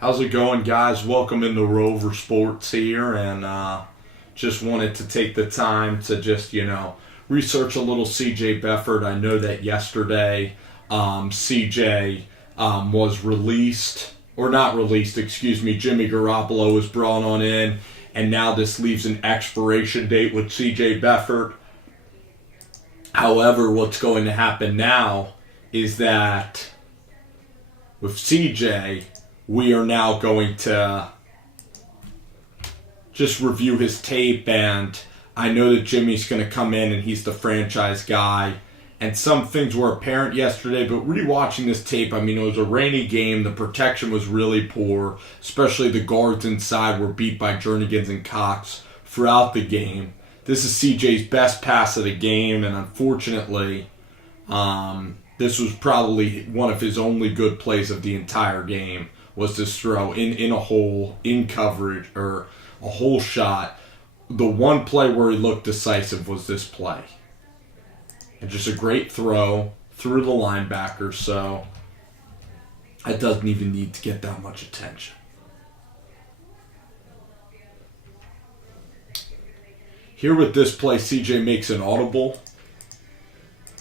How's it going, guys? Welcome into Rover Sports here, and just wanted to take the time to just, research a little CJ Beathard. I know that yesterday CJ was released, or not released, excuse me, Jimmy Garoppolo was brought on in, and now this leaves an expiration date with CJ Beathard. However, what's going to happen now is that with CJ, we are now going to just review his tape, and I know that Jimmy's going to come in and he's the franchise guy, and some things were apparent yesterday, but rewatching this tape, it was a rainy game. The protection was really poor, especially the guards inside were beat by Jernigan and Cox throughout the game. This is CJ's best pass of the game, and unfortunately, this was probably one of his only good plays of the entire game, was this throw in a hole, in coverage, or a hole shot. The one play where he looked decisive was this play. And just a great throw through the linebacker, so it doesn't even need to get that much attention. Here with this play, CJ makes an audible.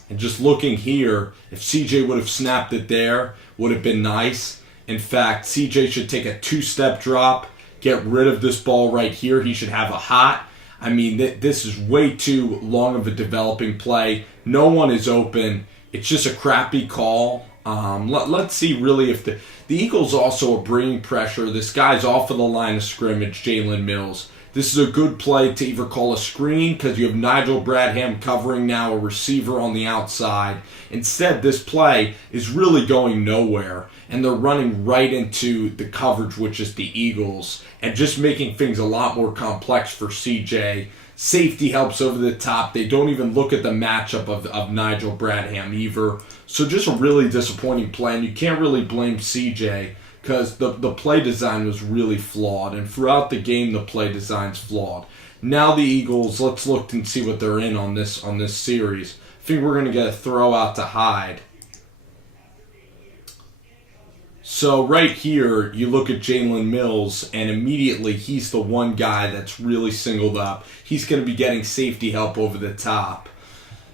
And just looking here, if CJ would have snapped it there, would have been nice. In fact, CJ should take a two-step drop, get rid of this ball right here. He should have a hot. This is way too long of a developing play. No one is open. It's just a crappy call. Let's see really if the Eagles also are bringing pressure. This guy's off of the line of scrimmage, Jalen Mills. This is a good play to either call a screen because you have Nigel Bradham covering now a receiver on the outside. Instead, this play is really going nowhere, and they're running right into the coverage, which is the Eagles, and just making things a lot more complex for CJ. Safety helps over the top. They don't even look at the matchup of Nigel Bradham either. So just a really disappointing play, and you can't really blame CJ because the play design was really flawed, and throughout the game the play design's flawed. Now the Eagles, let's look and see what they're in on this series. I think we're going to get a throw out to Hyde. So right here, you look at Jalen Mills, and immediately he's the one guy that's really singled up. He's going to be getting safety help over the top.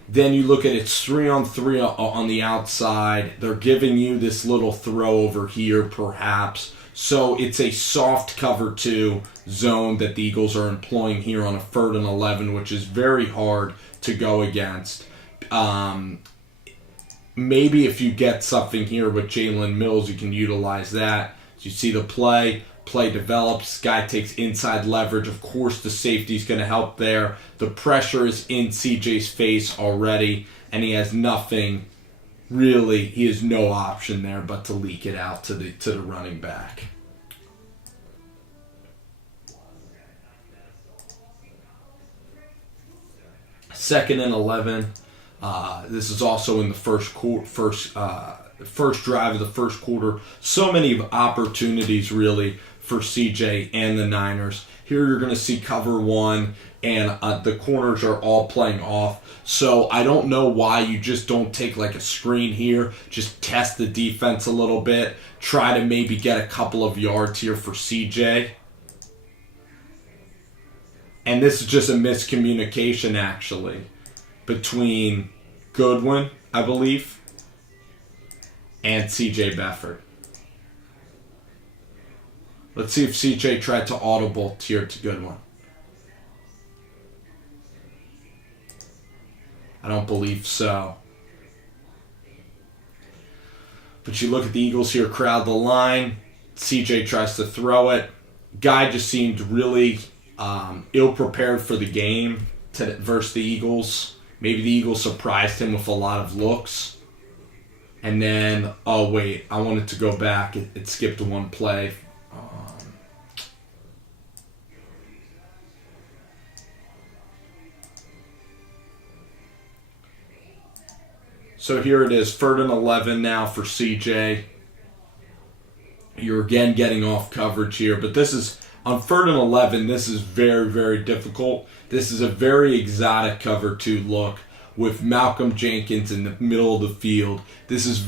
Then you look at it's 3-on-3 on the outside. They're giving you this little throw over here, perhaps. So it's a soft cover 2 zone that the Eagles are employing here on a 3rd and 11, which is very hard to go against. Maybe if you get something here with Jalen Mills, you can utilize that. So you see the play develops, guy takes inside leverage. Of course, the safety's going to help there. The pressure is in CJ's face already, and he has nothing, really, he has no option there but to leak it out to the running back. Second and 11. This is also in the first drive of the first quarter. So many opportunities, really, for CJ and the Niners. Here you're going to see cover 1, and the corners are all playing off. So I don't know why you just don't take like a screen here. Just test the defense a little bit. Try to maybe get a couple of yards here for CJ. And this is just a miscommunication, actually, between Goodwin, I believe, and CJ Beathard. Let's see if CJ tried to audible here to Goodwin. I don't believe so. But you look at the Eagles here, crowd the line. CJ tries to throw it. Guy just seemed really ill-prepared for the game versus the Eagles. Maybe the Eagles surprised him with a lot of looks. And then, oh wait, I wanted to go back. It skipped one play. So here it is, 3rd and 11 now for CJ. You're again getting off coverage here, but this is, on 3rd and 11, this is very, very difficult. This is a very exotic cover 2 look with Malcolm Jenkins in the middle of the field. This is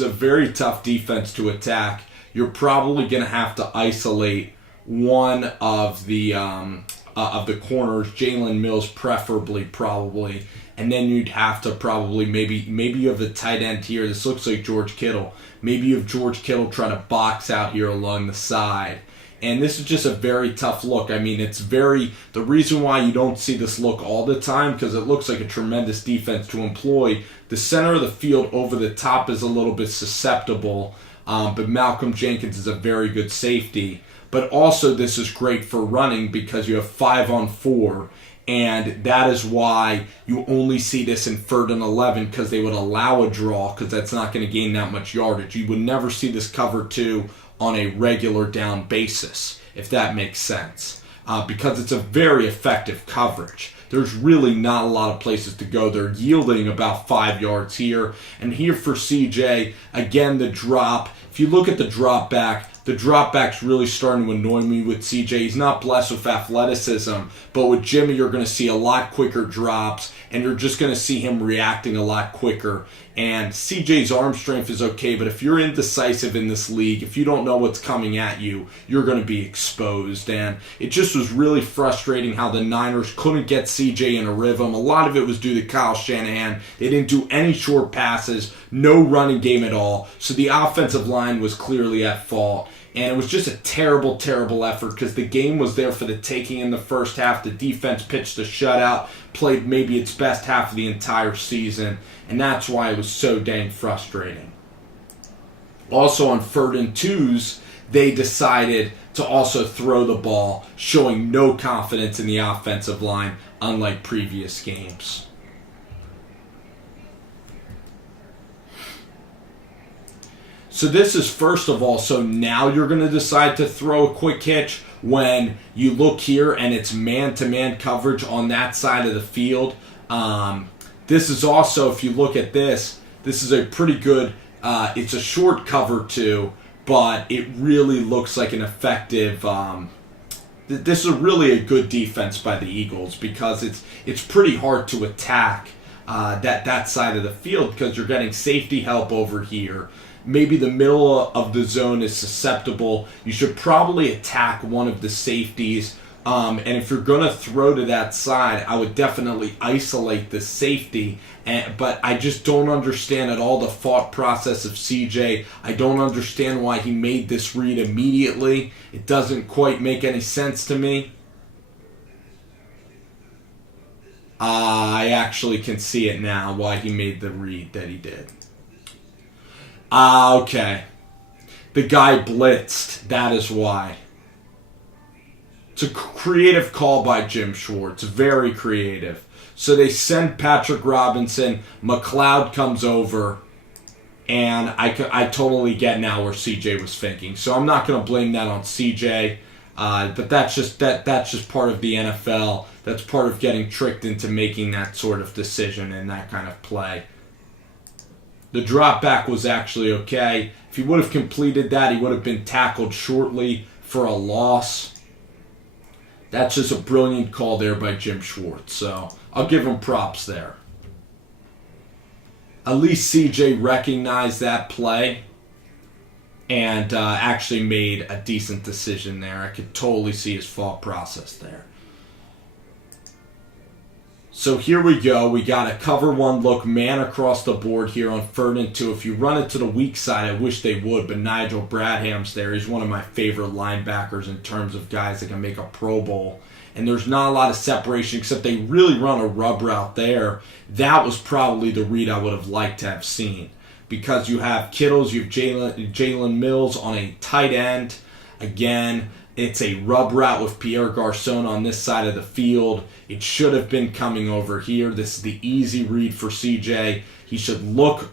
a very tough defense to attack. you're probably going to have to isolate one of the corners, Jalen Mills preferably, probably. And then you'd have to probably, maybe you have a tight end here. This looks like George Kittle. Maybe you have George Kittle try to box out here along the side. And this is just a very tough look. I mean, the reason why you don't see this look all the time, because it looks like a tremendous defense to employ. The center of the field over the top is a little bit susceptible, but Malcolm Jenkins is a very good safety. But also this is great for running because you have 5-on-4, and that is why you only see this in 3rd and 11, because they would allow a draw, because that's not going to gain that much yardage. You would never see this cover 2 on a regular down basis, if that makes sense, because it's a very effective coverage. There's really not a lot of places to go. They're yielding about 5 yards here. And here for CJ, again, the drop. If you look at the drop back, the drop back's really starting to annoy me with CJ. He's not blessed with athleticism, but with Jimmy, you're going to see a lot quicker drops, and you're just going to see him reacting a lot quicker. And CJ's arm strength is okay, but if you're indecisive in this league, if you don't know what's coming at you, you're going to be exposed. And it just was really frustrating how the Niners couldn't get CJ in a rhythm. A lot of it was due to Kyle Shanahan. They didn't do any short passes, no running game at all. So the offensive line was clearly at fault. And it was just a terrible, terrible effort because the game was there for the taking in the first half. The defense pitched a shutout, played maybe its best half of the entire season, and that's why it was so dang frustrating. Also on 3rd and 2s, they decided to also throw the ball, showing no confidence in the offensive line, unlike previous games. So this is first of all, so now you're going to decide to throw a quick hitch when you look here and it's man-to-man coverage on that side of the field. This is also, if you look at this is a pretty good, it's a short cover too, but it really looks like an effective, this is really a good defense by the Eagles because it's pretty hard to attack that side of the field because you're getting safety help over here. Maybe the middle of the zone is susceptible. You should probably attack one of the safeties. And if you're going to throw to that side, I would definitely isolate the safety. But I just don't understand at all the thought process of CJ. I don't understand why he made this read immediately. It doesn't quite make any sense to me. I actually can see it now, why he made the read that he did. Okay. The guy blitzed. That is why. It's a creative call by Jim Schwartz. Very creative. So they send Patrick Robinson. McLeod comes over. And I totally get now where CJ was thinking. So I'm not going to blame that on CJ. But that's just part of the NFL. That's part of getting tricked into making that sort of decision and that kind of play. The drop back was actually okay. If he would have completed that, he would have been tackled shortly for a loss. That's just a brilliant call there by Jim Schwartz. So I'll give him props there. At least CJ recognized that play and actually made a decent decision there. I could totally see his thought process there. So here we go. We got a cover 1 look, man across the board here on 3rd and 2. If you run it to the weak side, I wish they would, but Nigel Bradham's there. He's one of my favorite linebackers in terms of guys that can make a Pro Bowl. And there's not a lot of separation, except they really run a rub route there. That was probably the read I would have liked to have seen. Because you have Kittles, you have Jalen Mills on a tight end. Again, it's a rub route with Pierre Garçon on this side of the field. It should have been coming over here. This is the easy read for CJ. He should look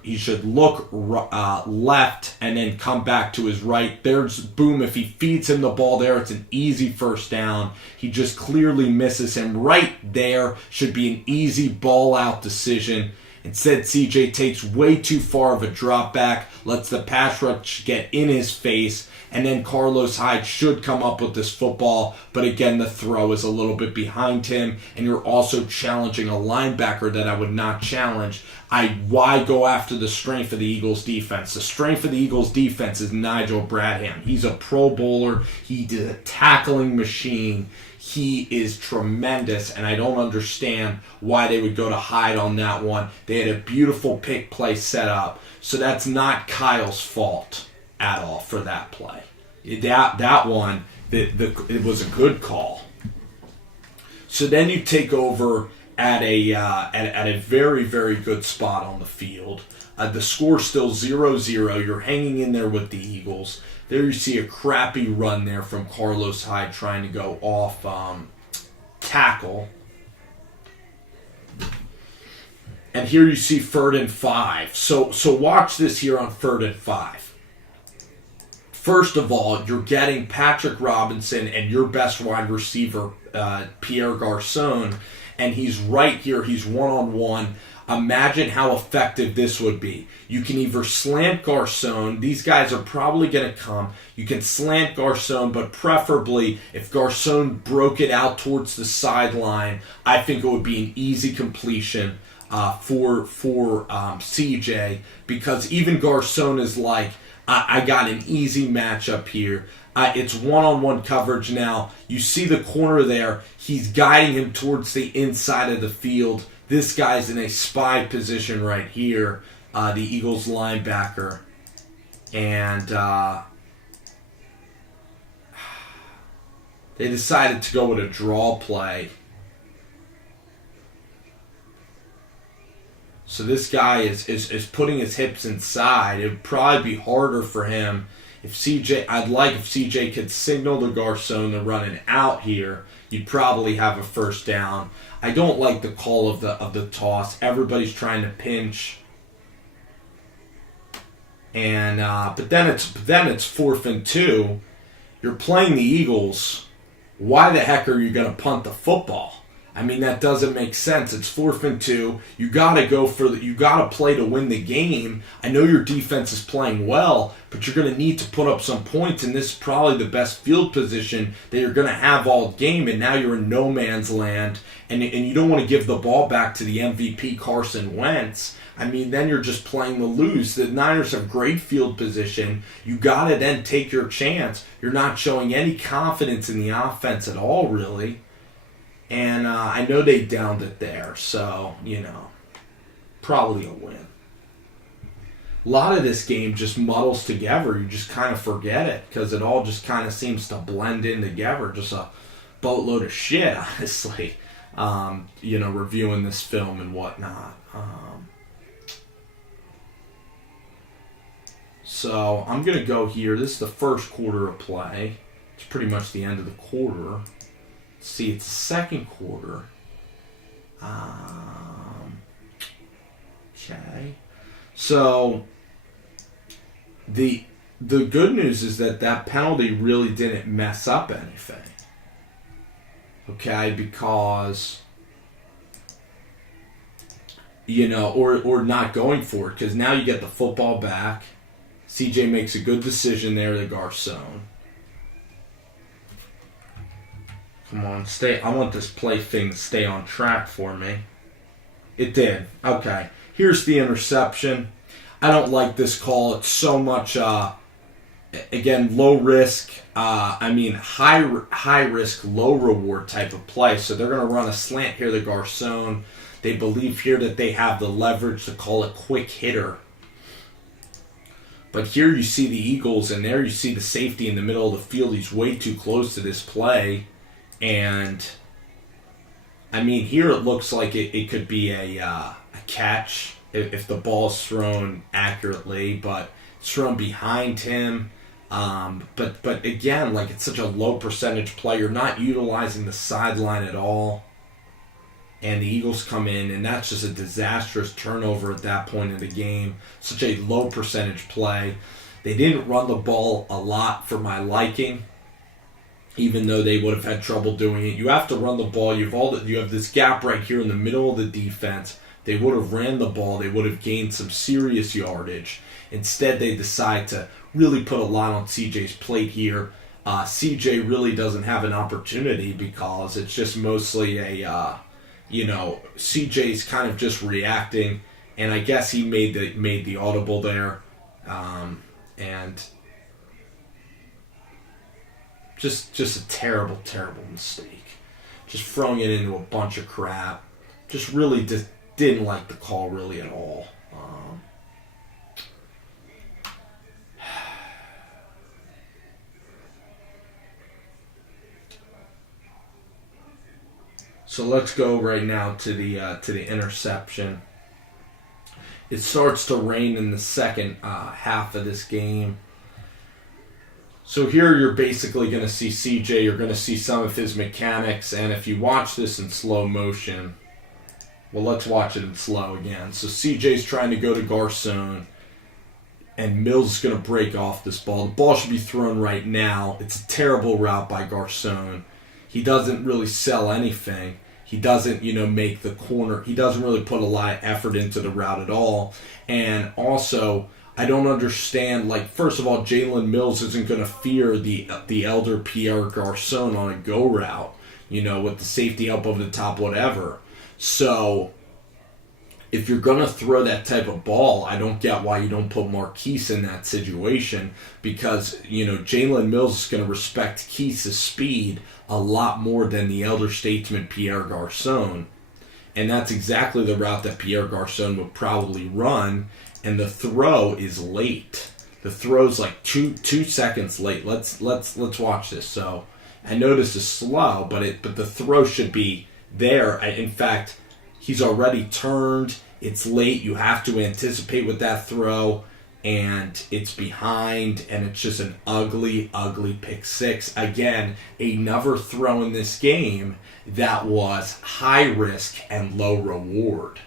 left and then come back to his right. There's boom. If he feeds him the ball there, it's an easy first down. He just clearly misses him right there. Should be an easy ball out decision. Instead, CJ takes way too far of a drop back, lets the pass rush get in his face, And then Carlos Hyde should come up with this football, but again, the throw is a little bit behind him, and you're also challenging a linebacker that I would not challenge. Why go after the strength of the Eagles defense? The strength of the Eagles defense is Nigel Bradham. He's a Pro Bowler. He did a tackling machine. He is tremendous, and I don't understand why they would go to Hyde on that one. They had a beautiful pick play set up, so that's not Kyle's fault at all for that play. That one, it was a good call. So then you take over at a very, very good spot on the field. The score's still 0-0. You're hanging in there with the Eagles. There you see a crappy run there from Carlos Hyde trying to go off tackle. And here you see 3rd and 5. So watch this here on 3rd and 5. First of all, you're getting Patrick Robinson and your best wide receiver, Pierre Garçon, and he's right here. He's one-on-one. Imagine how effective this would be. You can either slant Garçon. These guys are probably going to come. You can slant Garçon, but preferably if Garçon broke it out towards the sideline, I think it would be an easy completion for CJ, because even Garçon is like, I got an easy matchup here. It's one-on-one coverage now. You see the corner there. He's guiding him towards the inside of the field. This guy's in a spy position right here, the Eagles linebacker. And they decided to go with a draw play. So this guy is putting his hips inside. It would probably be harder for him if CJ could signal to Garçon to run it out here. You'd probably have a first down. I don't like the call of the toss. Everybody's trying to pinch, and but then it's 4th and 2. You're playing the Eagles. Why the heck are you going to punt the football? I mean, that doesn't make sense. It's 4th and 2. You gotta play to win the game. I know your defense is playing well, but you're gonna need to put up some points, and this is probably the best field position that you're gonna have all game, and now you're in no man's land, and you don't want to give the ball back to the MVP Carson Wentz. I mean, then you're just playing to lose. The Niners have great field position. You gotta then take your chance. You're not showing any confidence in the offense at all, really. And I know they downed it there, so, probably a win. A lot of this game just muddles together. You just kind of forget it because it all just kind of seems to blend in together. Just a boatload of shit, honestly, reviewing this film and whatnot. So I'm going to go here. This is the first quarter of play. It's pretty much the end of the quarter. See, it's the second quarter. Okay. So the good news is that penalty really didn't mess up anything. Okay, because or not going for it, because now you get the football back. CJ makes a good decision there to Garçon. Come on, stay. I want this play thing to stay on track for me. It did. Okay. Here's the interception. I don't like this call. It's so much, again, low risk. High risk, low reward type of play. So they're going to run a slant here to Garçon. They believe here that they have the leverage to call a quick hitter. But here you see the Eagles, and there you see the safety in the middle of the field. He's way too close to this play. And, here it looks like it could be a catch if the ball's thrown accurately, but it's thrown behind him. But again, it's such a low percentage play. You're not utilizing the sideline at all. And the Eagles come in, and that's just a disastrous turnover at that point in the game. Such a low percentage play. They didn't run the ball a lot for my liking, even though they would have had trouble doing it. You have to run the ball. You have this gap right here in the middle of the defense. They would have ran the ball. They would have gained some serious yardage. Instead, they decide to really put a lot on CJ's plate here. CJ really doesn't have an opportunity because it's just mostly CJ's kind of just reacting, and I guess he made the audible there, and just a terrible mistake. Just throwing it into a bunch of crap. Just really didn't like the call really at all. So let's go right now to the interception. It starts to rain in the second half of this game. So here you're basically going to see CJ, you're going to see some of his mechanics, and if you watch this in slow motion, well, let's watch it in slow again. So CJ's trying to go to Garcon, and Mills is going to break off this ball. The ball should be thrown right now. It's a terrible route by Garcon. He doesn't really sell anything. He doesn't, make the corner. He doesn't really put a lot of effort into the route at all. And also, I don't understand, first of all, Jalen Mills isn't going to fear the elder Pierre Garcon on a go route, with the safety up over the top, whatever. So, if you're going to throw that type of ball, I don't get why you don't put Marquise in that situation, because, Jalen Mills is going to respect Keith's speed a lot more than the elder statesman Pierre Garcon. And that's exactly the route that Pierre Garcon would probably run, and the throw is late. The throw's like two seconds late. Let's watch this. So I know this is slow, but the throw should be there. In fact, he's already turned. It's late. You have to anticipate with that throw, and it's behind, and it's just an ugly pick six. Again, another throw in this game that was high risk and low reward.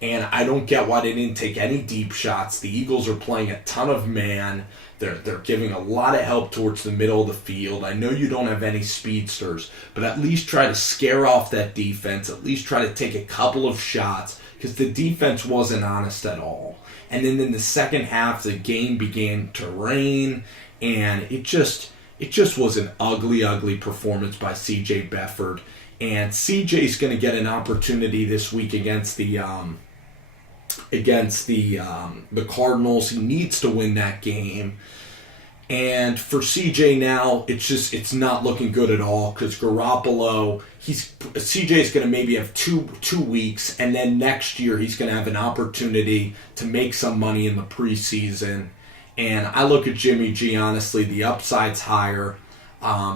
And I don't get why they didn't take any deep shots. The Eagles are playing a ton of man. They're giving a lot of help towards the middle of the field. I know you don't have any speedsters, but at least try to scare off that defense. At least try to take a couple of shots, because the defense wasn't honest at all. And then in the second half, the game began to rain, and it just was an ugly performance by CJ Beathard. And CJ's going to get an opportunity this week against the Cardinals. He needs to win that game. And for CJ now, it's not looking good at all, because Garoppolo, CJ's going to maybe have two weeks, and then next year he's going to have an opportunity to make some money in the preseason. And I look at Jimmy G, honestly, the upside's higher.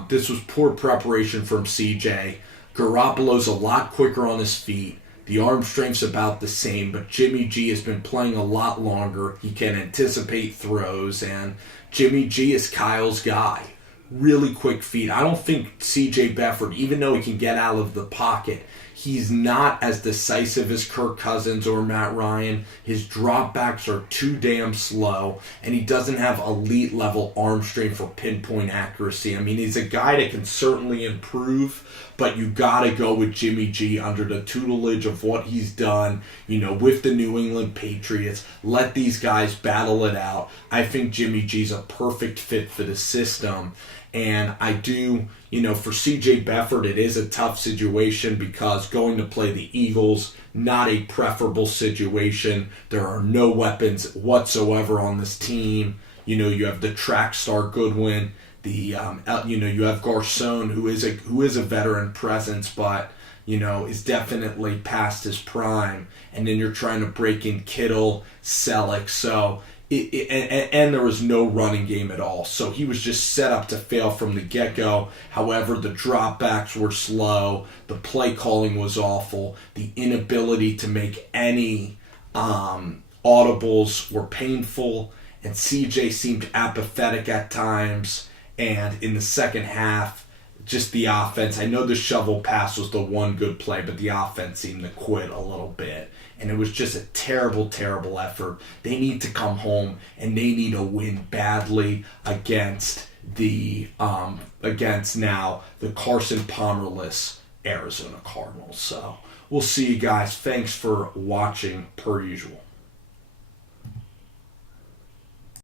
This was poor preparation from CJ. Garoppolo's a lot quicker on his feet. The arm strength's about the same, but Jimmy G has been playing a lot longer. He can anticipate throws, and Jimmy G is Kyle's guy. Really quick feet. I don't think CJ Beathard, even though he can get out of the pocket, he's not as decisive as Kirk Cousins or Matt Ryan. His dropbacks are too damn slow, and he doesn't have elite level arm strength for pinpoint accuracy. I mean, he's a guy that can certainly improve, but you gotta go with Jimmy G under the tutelage of what he's done, with the New England Patriots. Let these guys battle it out. I think Jimmy G's a perfect fit for the system. And I do, for CJ Beathard, it is a tough situation, because going to play the Eagles, not a preferable situation. There are no weapons whatsoever on this team. You have the track star Goodwin. You have Garcon, who is a veteran presence, but is definitely past his prime. And then you're trying to break in Kittle, Selleck, so. And there was no running game at all. So he was just set up to fail from the get-go. However, the dropbacks were slow. The play calling was awful. The inability to make any audibles were painful. And CJ seemed apathetic at times. And in the second half, just the offense. I know the shovel pass was the one good play, but the offense seemed to quit a little bit. And it was just a terrible effort. They need to come home, and they need to win badly against now the Carson Palmer-less Arizona Cardinals. So We'll see you guys. Thanks for watching per usual.